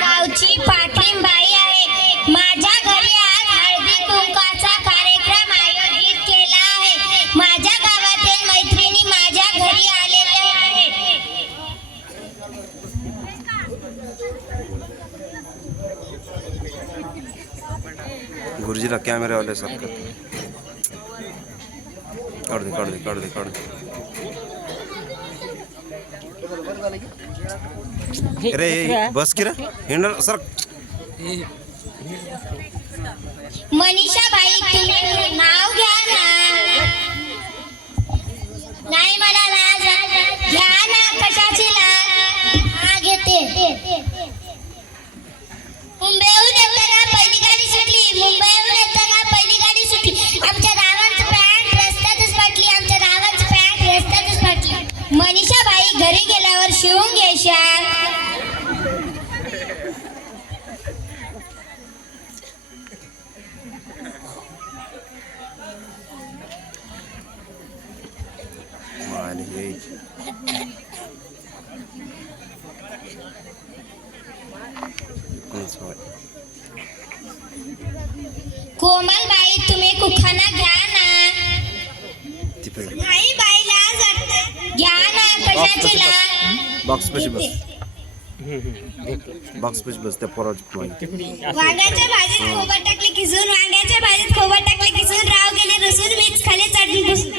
गावची पाटील बाई आहे. माझ्या घरी आज हळदी कुंकाचा कार्यक्रम आयोजित केला आहे. माझ्या गावातील मैत्रिणी माझ्या घरी आलेल्या आहेत. गुरुजीला कॅमेरावाले सारखं काढ दे अरे बस की रे हिंडल सर. मनीषा बाई तुम्ही नाव घ्या ना. नाही मला लाज घ्या ना. कशाची लाज? हा घेते. मुंबईहून येताना पहिली गाडी सुटली. मुंबईहून येताना पहिली गाडी सुटली. आमच्या गावाचं पॅन्ट रस्त्यातच फाटली. आमच्या गावाचं पॅन्ट रस्त्यातच फाटली. मनीषा बाई घरी गेल्यावर शिवून घेशाल. कोमल बाई तुम्ही कुखाना घ्या ना. नाही बाई लाज वाटते. घ्या ना. कशाची लाज? बॉक्स पेश बस त्या पोराची वांग्याच्या भाजीत खोबरं टाकले किसून. वांग्याच्या भाजीत खोबरं टाकले किसून. राव गेले रसून. मीच खाली चटणी बसून.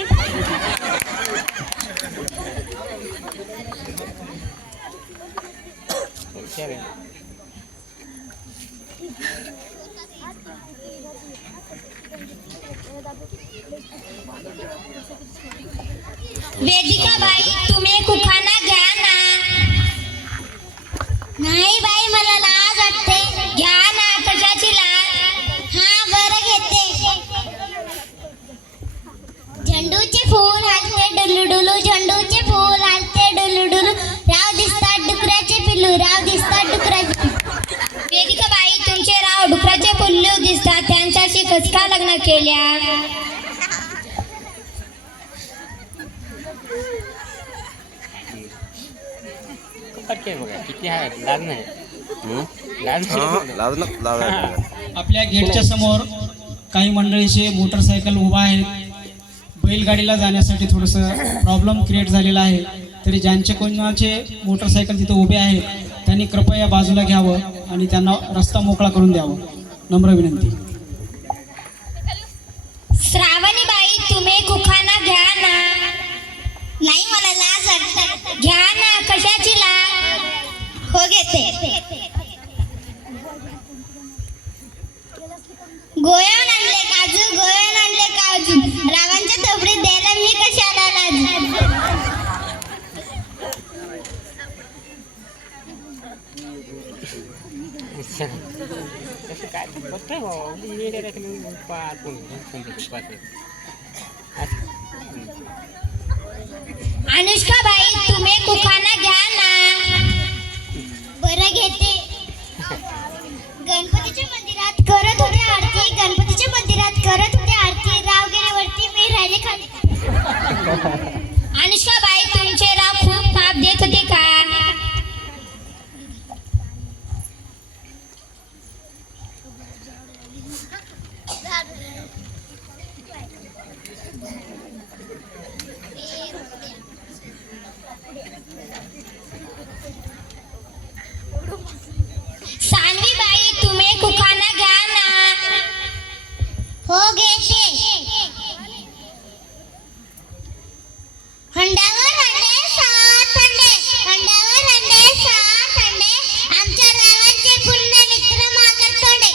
वेदिका बाई तुम्ही कुखाना घ्या ना. नाही बाई मला लाज वाटते. घ्या ना. कशाची लाज? हा बरं घेते. झेंडूचे फूल हालते डुलू डुलू. झेंडूचे फूल हालते डुलू डुलू. राव दिसतात डुकराचे पिल्लू. राव दिसतात डुकराचे. वेदिका बाई तुमचे राव डुकराचे पिल्लू दिसतात. त्यांच्याशी कस का लग्न केल्या? किती आहे लाज नाही. आपल्या गेटच्या समोर काही मंडळीचे मोटरसायकल उभा आहेत. बैलगाडीला जाण्यासाठी थोडंसं प्रॉब्लेम क्रिएट झालेला आहे. तरी ज्यांचे कोणाचे मोटरसायकल तिथे उभे आहेत त्यांनी कृपया बाजूला घ्यावं आणि त्यांना रस्ता मोकळा करून द्यावं. नम्र विनंती. श्रावणी बाई तुम्ही कुखाना घ्या ना. नाही मला लाज वाटते. घ्या ना. कशाची लाज? हो घेते. गोयान आणले काजू. गोयान आणले काजू. रावांच्या टोपरीत द्यायला मी कशाला लाज? अनुष्का बाई तुम्ही कुखाना घ्या ना. बरं घेते. गणपतीच्या मंदिरात करत होते आरती. गणपतीच्या मंदिरात करत होते आरती. राव गेले वरती. मी राहिले खाली. अनुष्का बाई तुमचे राव खूप पाप देत होते का? सानवी बाई तुम्ही कुखाना घ्या ना. हो घेते. हंड्यावर हंडे सात हंडे. हंड्यावर हंडे सात हंडे. आमच्या रावांचे पुण्य मित्र मागत तोंडे.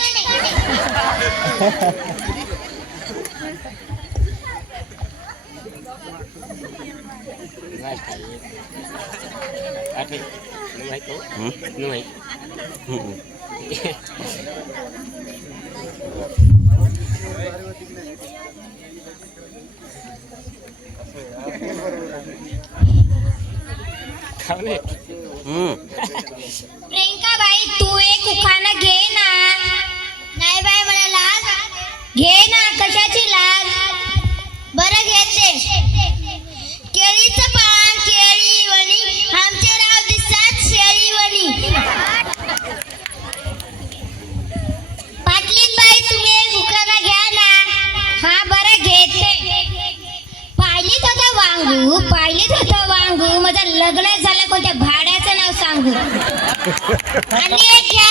प्रियंका बाई तू एक कुखाना घे ना. नाही बाई मला लाज. घे ना. कशाची लाज? बरं घेते. केळीचं पान केळी वणी. आमचे राव दिसतात शेळी वणी. वांगू पाहिलीत होतं वांगू माझं लग्न झालं कोणत्या भाड्याचं नाव सांगू आणि एक घ्या